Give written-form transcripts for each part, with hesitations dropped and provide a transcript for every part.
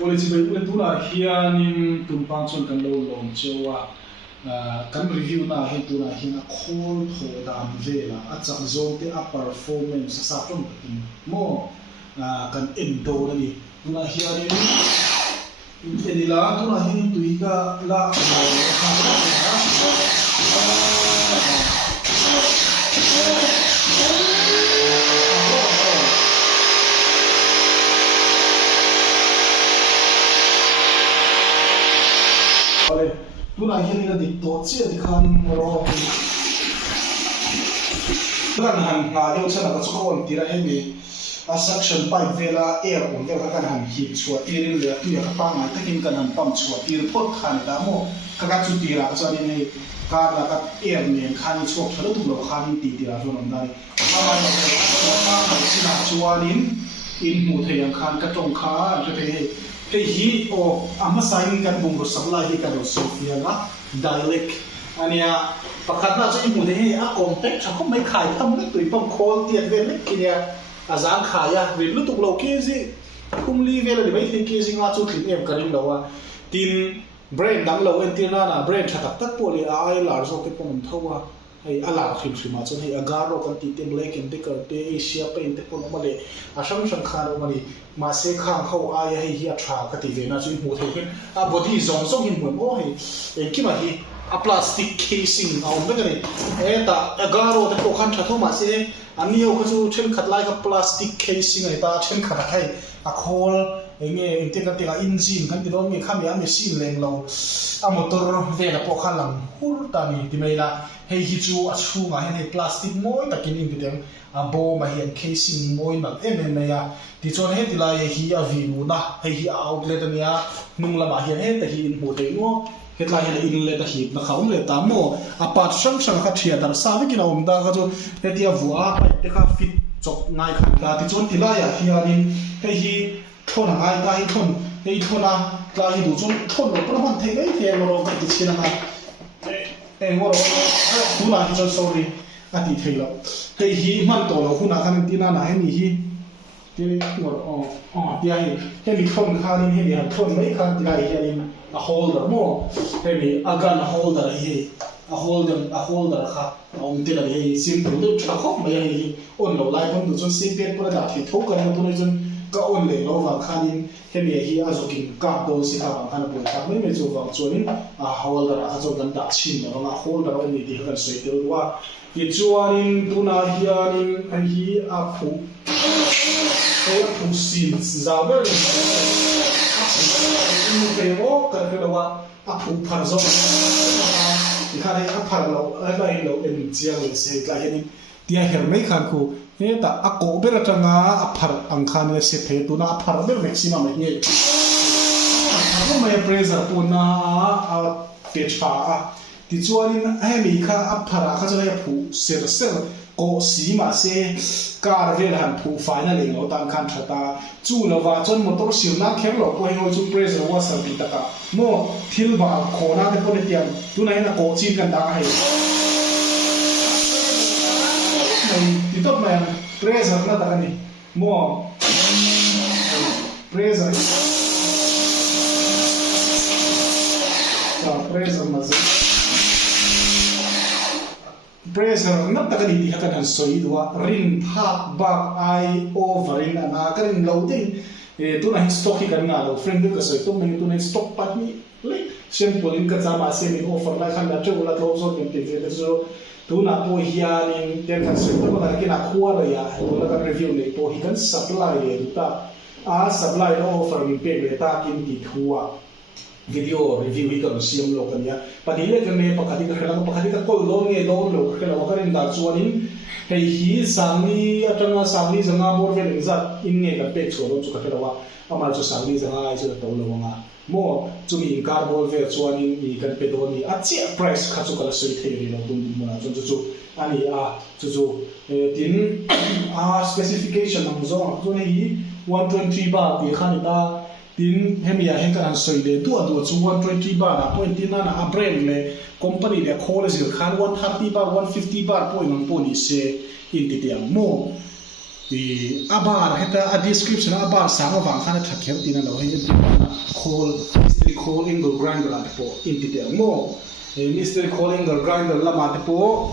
eligible le tuna hianin tumpang chon kan lo lom chewa kan review na he tuna hin a khol tho dam vela a chak zong te a performance sa tom mo kan endo ni tuna hianin enila tuna hin tuiga la tuna hian ina dik to chia dikhan ro kan han nga yo chana ka chukon tira hemi a suction pipe vela air on vela kan han hi chua tirin le tu ya ka pa ma takin kan han pam chua tir pot khan da mo ka ka chu tira ka chani ni ka la ka air nen khan chok thalo tu lo khan ti tira so nam dai ma ma ma sina chuanin in mu theyang khan ka tong kha he hi o ama sign kan bung ro sabla hi kan sofia na dialect ania pakhatna cha imu de he a compact tha mai khai tham le tui pam khol tiat ve le kinia azan khaya rin lu tuk lo ke ji kumli ve le bai the ke ji nga chu thin em karin lo wa tin brain dang lo en tina na brain tha tak tak poli ai lar zo ke pom thowa hey ala khim khima chon hey agaro kan ti tem lek en te kar te asia pe en te pon ma le asam sang kharo mani ma se khang khau ai hey hi a tha ka ti ve na chu mu the hin a body zong zong hin mo hey en ki ma hi a plastic casing a om be ni e ta agaro te ko khan tha tho ma se anio ko chu chen khat lai ka plastic casing ai ta chen khat hai a khol enge inte ka te ka engine kan ti do mi kham ya machine leng lo a motor ve la po khan lang hur ta ni ti mai la hei hi chu a chhunga hen plastic moi takin in bidem a bo ma hian casing moi na em ya ti chon he ti la hi a view na hei hi outlet ania nung lama hian he ta hi in mo te no hetla hian in le ta hi na khaum le ta mo a pat sang sang kha thia dar sa vi ki na um da ka chu he ti a vua te kha fit chok ngai khan da ti chon ti la ya hianin hei hi thon ngai ta hi thon hei thona ta hi du chon thon lo pra man thei ngai the lo ka ti china ma ngor huna hi chon sorry ati theilo hei hi man to lo huna kan ti na na he ni hi ti ngor ti ai he mi thon kha ni he ni ha thon mai khan ti ai hi a holder mo he mi a gun holder hi a holder kha om ti la hi simple lu tha khop mai hi on lo lai pon du chon simple pura da thi thok kan tu ni chon ka on le lo wa khanin he mi hi a zokin ka do si ka wa khan bu ta mai me chu wa chonin a holder a zo gan da chin no ma holder on ni ti kan soi te wa ki chuanin tuna hianin a hi a phu sin zawer ni pe mo ka ke wa a phu phar zo ki kha a phar lo a lai lo en chiang le se ka hianin tia her mai khan ku he ta a ko ber atanga a phar ang khan le se the tu na a phar ber maximum he a mai pressure puna a te cha a ti chuanin he mi kha a phara kha chai phu ser ko si ma se car vel han phu finally lo tan khan thata chu lo wa chon motor sil na kher lo ko he chu pressure wa sa ti ta ka mo thil ba khona te ko ne tiam tu nai na ko chin kan da hai ti top man pressure na ta ni mo pressure ma pressure na ta ni ti kan soi duwa rin thak bak ai overin ana kan loading tu na stock kan na lo friend ka soi to meni tu na stock pat ni le simple in ka chama se ni offer la khan la chu la to so ni ti te so tu na po hianin ten kan soi to ka ki na khwa la ya to la kan review le to hi kan supply le ta a supply offer ni pe le ta kin ti thuwa video review hi kan siam lo kan ya pani le kan me pakati ka khela pakati ka kol lo nge lo lo khela ka rin da chuanin hei hi sangni atanga sangni janga bor ve exat in nge ka pe choro chu ka khela wa ama chu sangni janga ai chu to lo nga mo chu mi kar bor ve chuanin mi kan pe do ni a chi price kha chu kala soi the ri lo dum dum na chu ani a chu tin a specification ang zo chu ni 120 ba ti khani ta tin hemia hen kan soi le tu adu chu 120 ba na point tin na a brand le company le college khan 130 ba 150 ba point ng poni se in ti tiang mo abar heta a description abar sang awang khana thakhem tina lo hin coal mystery coal angle grinder la po in detail mo mystery coal angle grinder la ma te po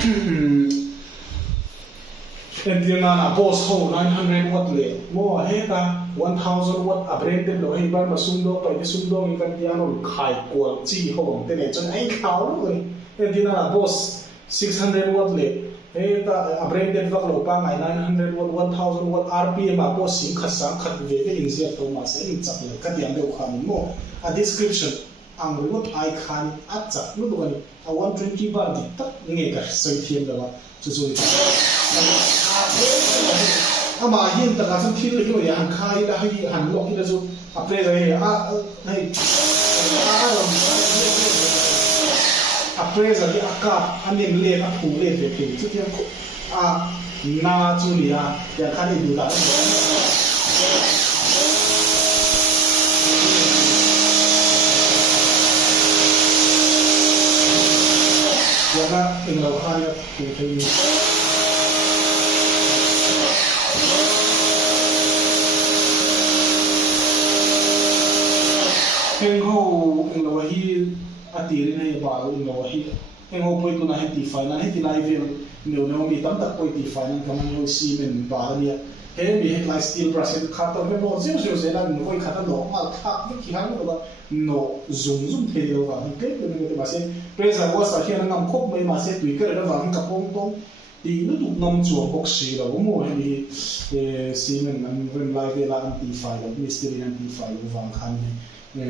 Entina na boss ho 900 watt le mo heta 1000 watt upgraded lo hi bar masundo pa ni sundo in kan diano khai kwal chi ho te ne chon ai khau lo ni entina na boss 600 watt le heta upgraded vak lo pa ngai 900 watt 1000 watt rpm a boss sim khasang khat ve ve inject to ma se in chak le ka diam lo khan mo a description ang remote ai khan at chak lu do ni a 120 bar di tak nge ka sai thiam da ba chu chu ama hin ta ka san thil hi ya han khai da hi han lo ki da chu a pre da hi a pre da hi aka anim le a thu le ve ke chu tiam ko a na chu ni ya ya khan ni du da ya na in lo khan ya ku thei Heng ho in lo hi atiri na ba in lo hi heng ho poi tu na he ti final he ti live no mi tam tak poi ti final kam no si men ba ni he mi he like steel brush he khat to me no zio se la no poi khat no mal khak ni ki han no ba no zum the lo ba ke to ni te ba se pressure was a hian ngam khop mai ma se tui ka ra ba ka pong tong ti nu tu nom chuang bok si lo mo he ni si men an ven live la an ti final mystery an ti final wang khan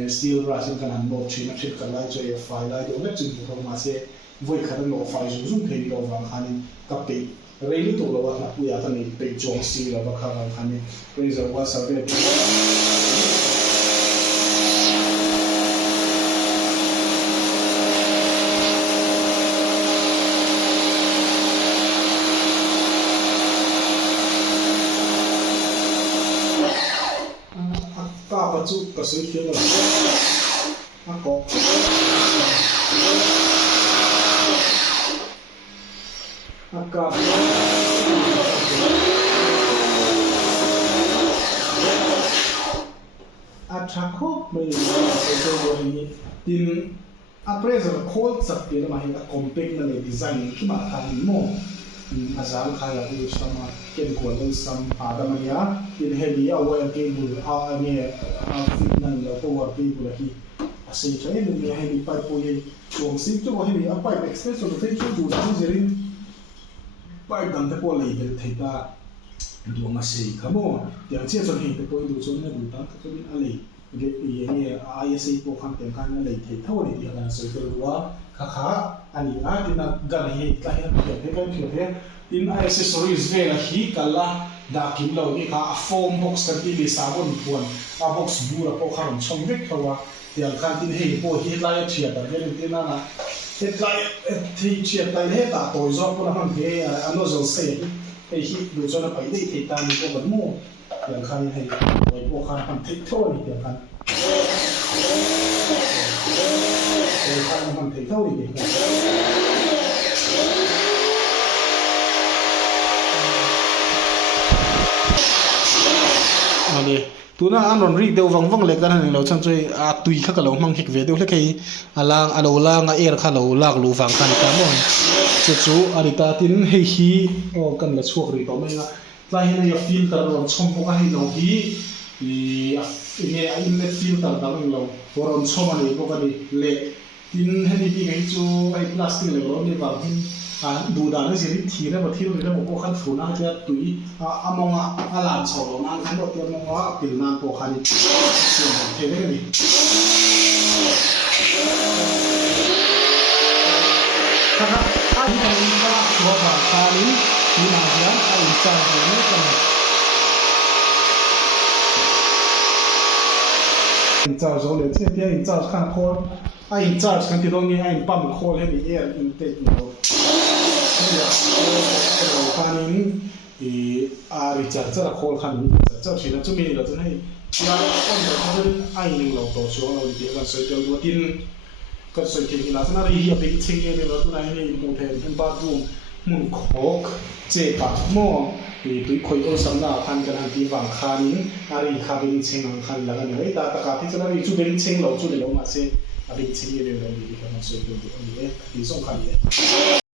steel brush kan han bo china chit kan lai choi file lai do le chin ko ma se voi khan no file zum thei lo wang khan ka pe really to lo wa na pu ya ta ni pe chong si lo ba kha wang khan ni razor was a very chu ka sui khiam la a ko a ka a thakho mai to bo ni tin a pressure cold sak ti ma hi a compact na le design ki ma kha ni mo azal khala u sama ken ko lo sam adamania in heavy away cable a me a fitnan lo power cable hi ase chai ni me heavy pipe po ye chong sim to heavy a pipe express so the chu du da jerin pipe dan te po le de theta du ma se khamo ya che chon hi te po du chon na du ta ka bin a le ge ye ni a ISA po khan te khan na le the thaw ni ya na so to wa kha ani a tina gan hi ka hi pe pe ka pe in accessories ve la hi kala da kim lo ni ka foam box kan ti li sabon puan a box bura po kharon chong vek khawa tial khan tin hei po hi lai thia da ge tin na na he lai thi chia tai he ta to zo po na han he ano zo se he hi du zo na pai dei ta ni ko ban mo tial khan hei po khan han thik tho ni tial khan han thik tho ni ani tuna anon ri deu wang le kan han lo chang choi a tui kha ka lo mang hik ve deu le kai alang alo langa er kha lo lak lu wang kan ka mo chu chu ari ta tin hei hi o kan la chuak ri to mai na tlai hin ya filter ron chom ko hi lo hi nge a inlet filter da lo ron chom ani ko ka ni le tin hani bi ngai chu ai plastic le ron ni wang hin du da na se ri thi na ba thil na ko khan fu na ja tui amonga alan chaw na khan do pia monga pil na ko khan ni the le ni ka a ni ka ni ka ko ba ka ni ni na ya ai cha ni ka ni cha zo le che pia ni cha khan ko ai cha kan ti dong ni ai pam ko le ni air intake ni khanin a recharge ra khol khan cha china chu mi la chen hai ya on da khan ai ning lo to so lo ti kan soi tel do tin kan soi ti la sana ri ya pe ching ni lo tu nai ni mo the in bathroom มุนโคกเจ็บปากโม่ตุยคอยโอสัมนาพันกันหันตีวังคานินอารีคาเป็นเชิงคันแล้วกันเลยแต่ตะการที่จะรีจูเป็นเชิงเราจูเดี๋ยวมาเซอาเป็นเชิงเรื่องเราดีกันมาสวยดูดีอันนี้ที่ส่งคันนี้